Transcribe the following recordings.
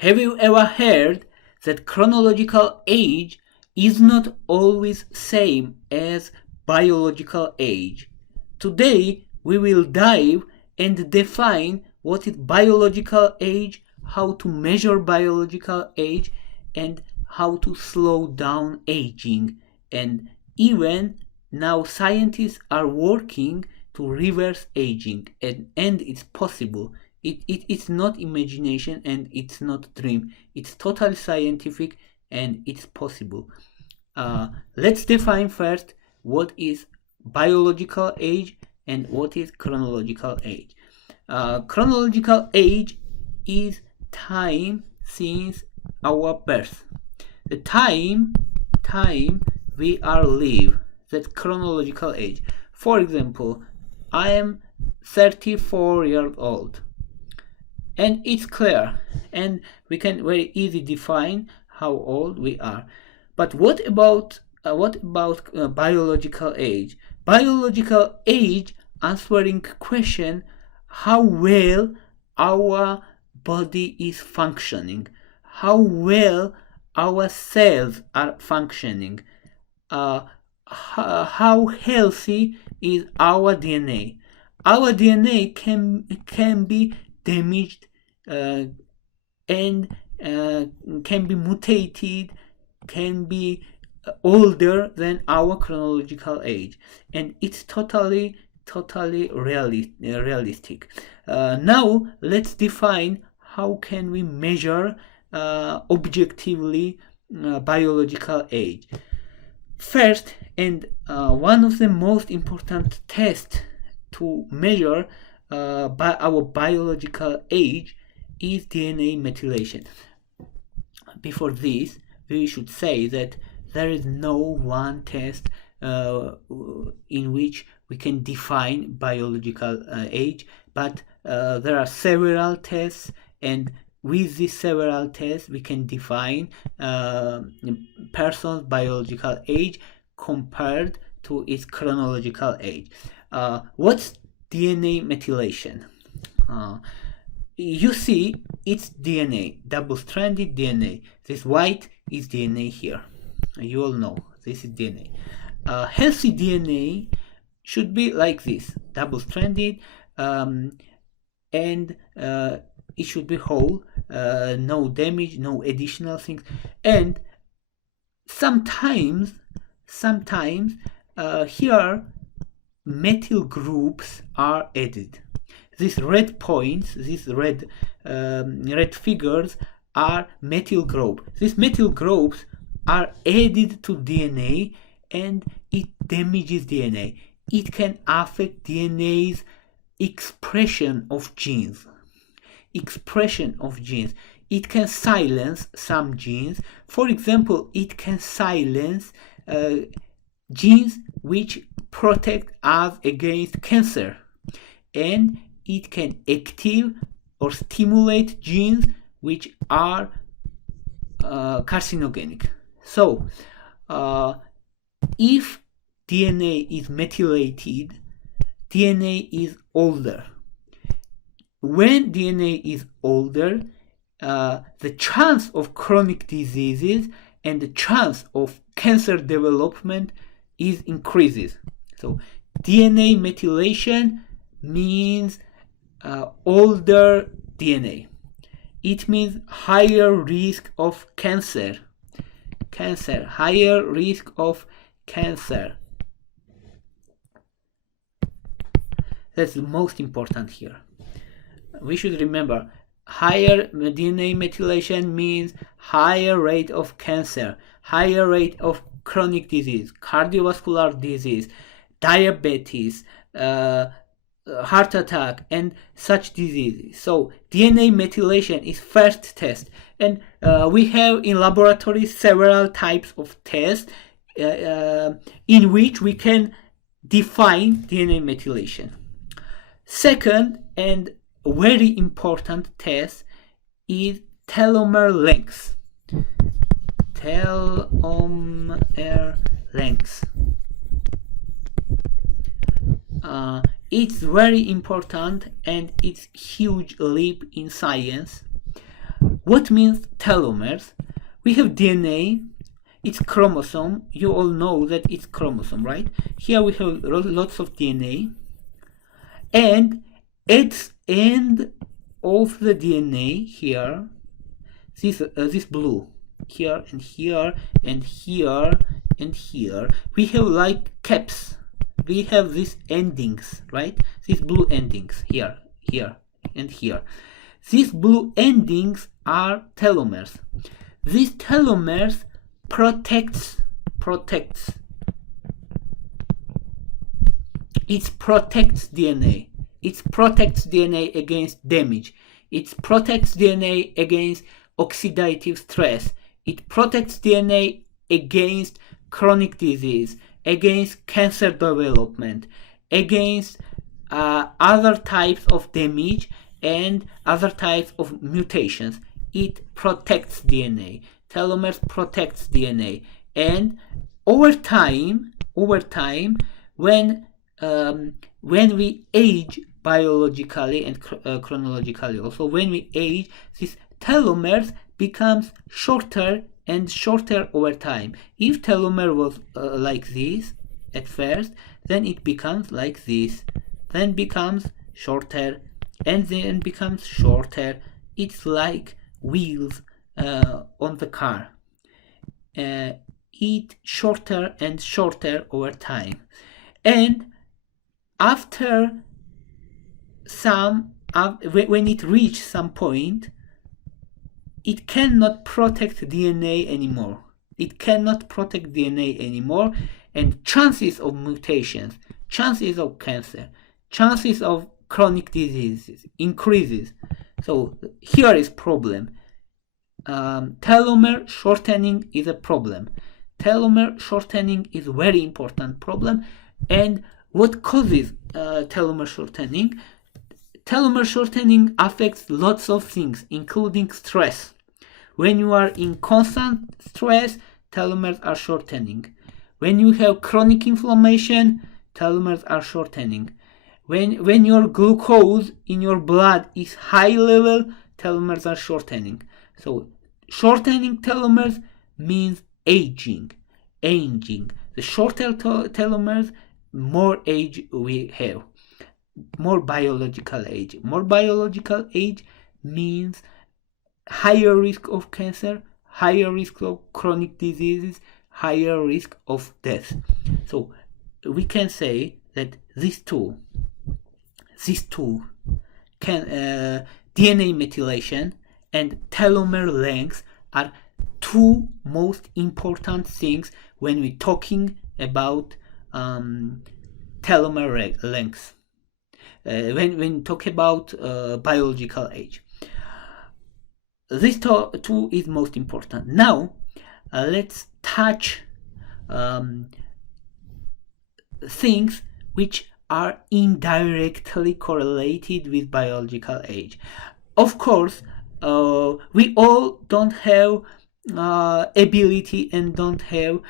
Have you ever heard that chronological age is not always same as biological age? Today we will dive and define what is biological age, how to measure biological age, and how to slow down aging. And even now scientists are working to reverse aging, and it's possible. It's not imagination and it's not dream. It's totally scientific and it's possible. Let's define first what is biological age and what is chronological age. Chronological age is time since our birth. The time we are live. That's chronological age. For example, I am 34 years old, and it's clear, and we can very easily define how old we are. But what about biological age? Biological age answering question how well our body is functioning, how well our cells are functioning, how healthy is our DNA. Our DNA can be damaged and can be mutated, can be older than our chronological age, and it's totally realistic. Now let's define how can we measure objectively biological age. First, and one of the most important tests to measure our biological age is DNA methylation. Before this, we should say that there is no one test in which we can define biological age, but there are several tests, and with these several tests we can define person's biological age compared to its chronological age. What's DNA methylation? You see, it's DNA, double-stranded DNA. This white is DNA here. You all know this is DNA. Healthy DNA should be like this, double-stranded, and it should be whole, no damage, no additional things. And sometimes here methyl groups are added. These red points, these red figures are methyl groups. These methyl groups are added to DNA and it damages DNA. It can affect DNA's expression of genes. It can silence some genes. For example, it can silence genes which protect us against cancer, and it can active or stimulate genes which are carcinogenic. So, if DNA is methylated, DNA is older. When DNA is older, the chance of chronic diseases and the chance of cancer development increases. So, DNA methylation means older DNA. It means higher risk of cancer. Higher risk of cancer. That's the most important here. We should remember, higher DNA methylation means higher rate of cancer, higher rate of chronic disease, cardiovascular disease, diabetes, heart attack, and such diseases. So DNA methylation is first test, and we have in laboratory several types of tests in which we can define DNA methylation. Second and very important test is telomere length. Telomere length. It's very important and it's huge leap in science. what means telomeres? We have DNA, it's chromosome. You all know that it's chromosome, right? Here we have lots of DNA, and at end of the DNA here, this blue, here and here and here and here, we have like caps. We have these endings, right? These blue endings here, here, and here. These blue endings are telomeres. These telomeres protects. It protects DNA. It protects DNA against damage. It protects DNA against oxidative stress. It protects DNA against chronic disease, against cancer development, against other types of damage and other types of mutations. It protects DNA. Telomeres protects DNA, and over time, when we age biologically and chronologically, also when we age, these telomeres becomes shorter and shorter over time. If telomere was like this at first, then it becomes like this, then becomes shorter, and then becomes shorter. It's like wheels on the car. It shorter and shorter over time, and after when it reaches some point, it cannot protect DNA anymore. It cannot protect DNA anymore, and chances of mutations, chances of cancer, chances of chronic diseases increases. So here is problem. Telomere shortening is a problem. Telomere shortening is a very important problem. And what causes telomere shortening? Telomere shortening affects lots of things, including stress. When you are in constant stress, telomeres are shortening. When you have chronic inflammation, telomeres are shortening. When your glucose in your blood is high level, telomeres are shortening. So shortening telomeres means aging. The shorter telomeres, more age we have, more biological age. More biological age means higher risk of cancer, higher risk of chronic diseases, higher risk of death. So we can say that these two can DNA methylation and telomere length are two most important things when we're talking about telomere length. When we talk about biological age, these two is most important. Now let's touch things which are indirectly correlated with biological age. Of course, we all don't have ability and don't have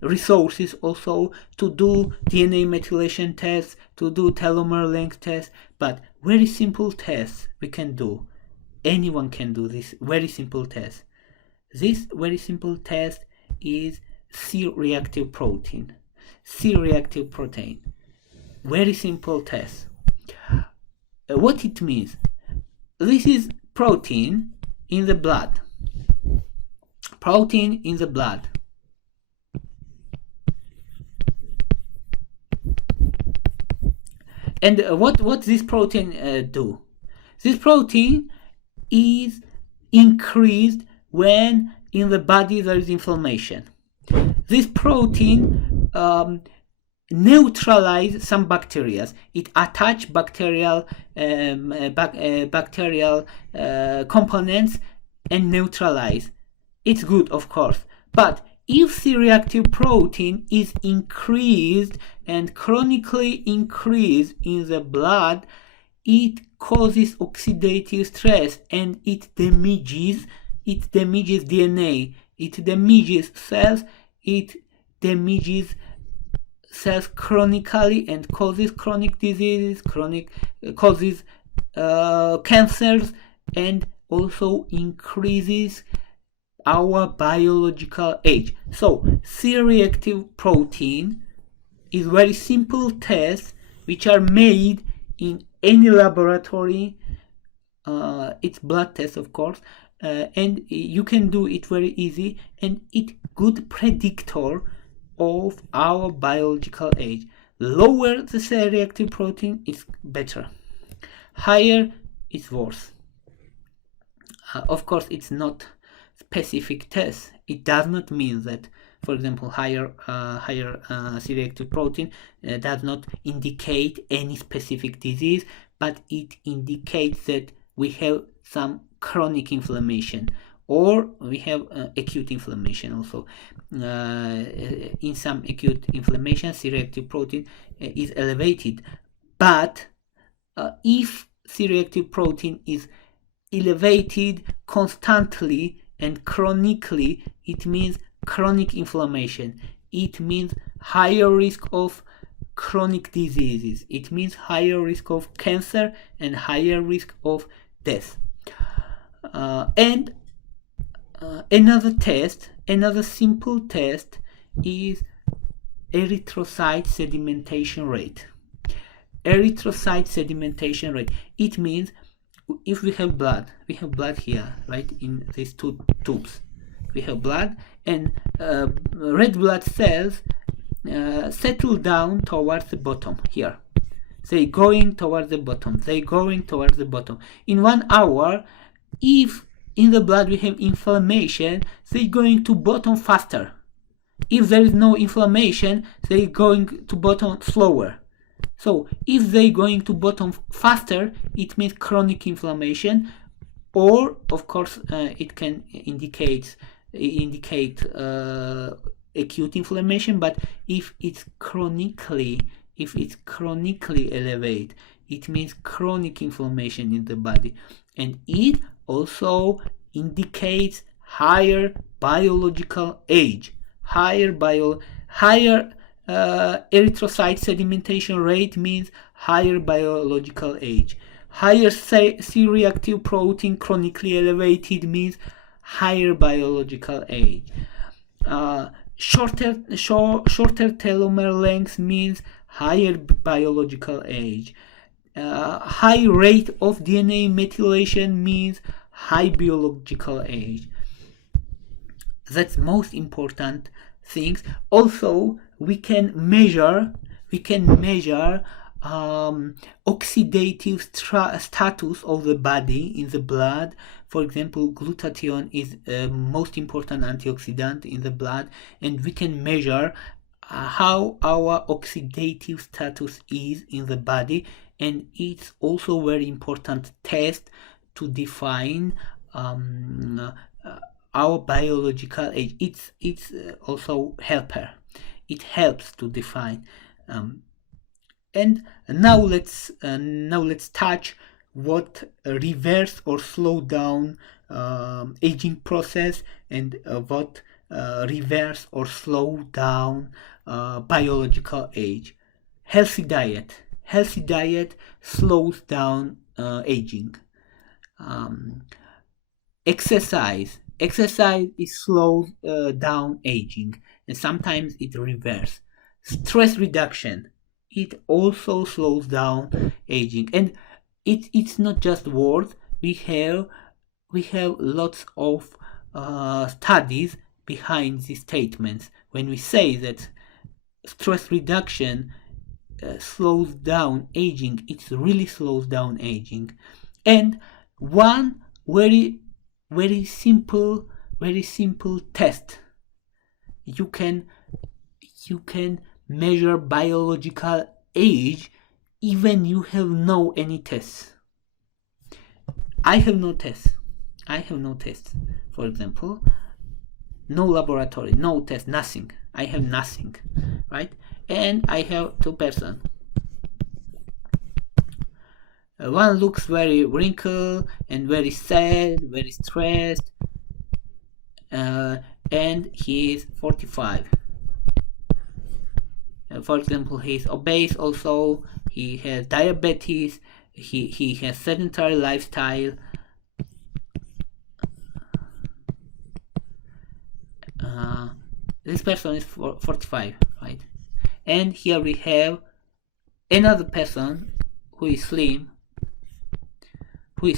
resources also to do DNA methylation tests, to do telomere length tests, but very simple tests we can do. Anyone can do this very simple test. This very simple test is C-reactive protein. C-reactive protein. Very simple test. What it means? This is protein in the blood. Protein in the blood. And what this protein do? This protein is increased when in the body there is inflammation. This protein neutralize some bacteria. It attach bacterial components and neutralize. It's good, of course, but if C-reactive protein is increased and chronically increased in the blood, it causes oxidative stress and it damages DNA, it damages cells, it damages cells chronically and causes chronic diseases, causes cancers and also increases our biological age. So C-reactive protein is very simple tests which are made in any laboratory. It's blood test, of course, and you can do it very easy, and it's good predictor of our biological age. Lower the C-reactive protein is better. Higher is worse. Of course, it's not specific test. It does not mean that, for example, higher C-reactive protein does not indicate any specific disease, but it indicates that we have some chronic inflammation, or we have acute inflammation also. In some acute inflammation, C-reactive protein is elevated, but if C-reactive protein is elevated constantly and chronically, it means chronic inflammation. It means higher risk of chronic diseases. It means higher risk of cancer and higher risk of death. And another simple test is erythrocyte sedimentation rate. Erythrocyte sedimentation rate. It means if we have blood here, right, in these two tubes. We have blood, and red blood cells settle down towards the bottom here. They going towards the bottom. In 1 hour, if in the blood we have inflammation, they going to bottom faster. If there is no inflammation, they going to bottom slower. So if they going to bottom faster, it means chronic inflammation, or of course it can indicate acute inflammation. But if it's chronically elevated, it means chronic inflammation in the body, and it also indicates higher biological age. Higher erythrocyte sedimentation rate means higher biological age. Higher C-reactive protein chronically elevated means higher biological age. Shorter telomere length means higher biological age. High rate of DNA methylation means high biological age. That's most important things. Also, we can measure oxidative status of the body in the blood. For example, glutathione is most important antioxidant in the blood, and we can measure how our oxidative status is in the body, and it's also very important test to define our biological age. It's also helper. It helps to define. And now let's touch what reverse or slow down aging process, and what reverse or slow down biological age. Healthy diet slows down aging. Exercise is slows down aging, and sometimes it reverses. Stress reduction, it also slows down aging, and it's not just words. We have lots of studies behind these statements. When we say that stress reduction slows down aging, it really slows down aging. And one very simple test, you can measure biological age even you have no any tests. I have no tests. For example, no laboratory, no test, nothing. I have nothing, right? And I have two persons. One looks very wrinkled and very sad, very stressed, and he is 45. For example, he is obese also, he has diabetes, he has sedentary lifestyle. this person is 45, right? And here we have another person who is slim, who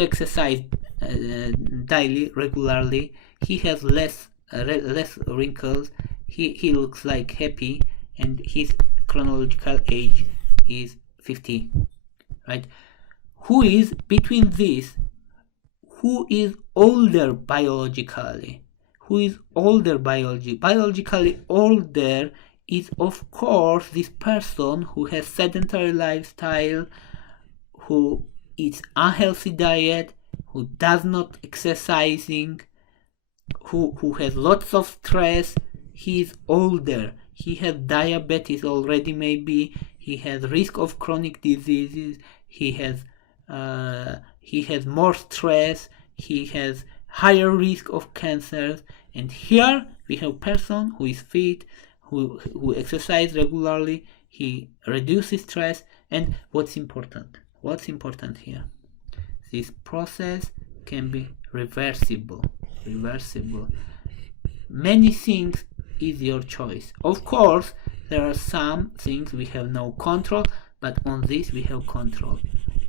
exercises daily, regularly. He has less wrinkles. He looks like happy, and his chronological age is 50, right? Who is between this? Who is older biologically? Who is older biologically older is of course this person who has sedentary lifestyle, who eats unhealthy diet, who does not exercising, who has lots of stress. He is older. He has diabetes already, maybe. He has risk of chronic diseases. He has more stress. He has higher risk of cancers. And here we have person who is fit, who exercise regularly. He reduces stress. And what's important here? This process can be reversible. Many things is your choice. Of course, there are some things we have no control, but on this we have control.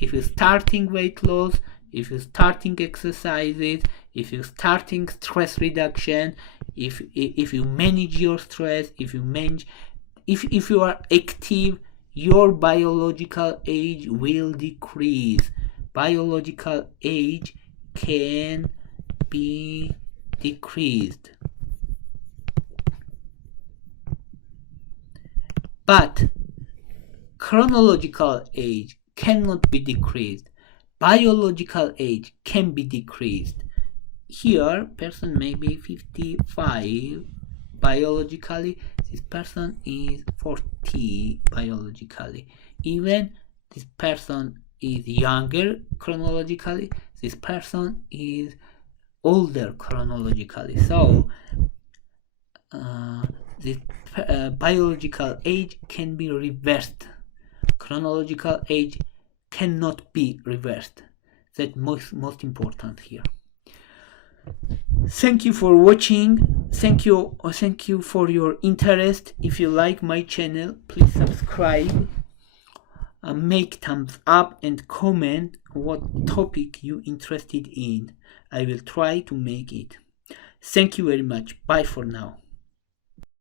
If you're starting weight loss, if you're starting exercises, if you're starting stress reduction, if you manage your stress, if you are active, your biological age will decrease. Biological age can be decreased. But chronological age cannot be decreased. Biological age can be decreased. Here, person may be 55 biologically. This person is 40 biologically. Even this person is younger chronologically. This person is older chronologically. So this biological age can be reversed. Chronological age cannot be reversed. That's most important here. Thank you for watching. Thank you for your interest. If you like my channel, please subscribe, make thumbs up, and comment what topic you interested in. I will try to make it. Thank you very much. Bye for now.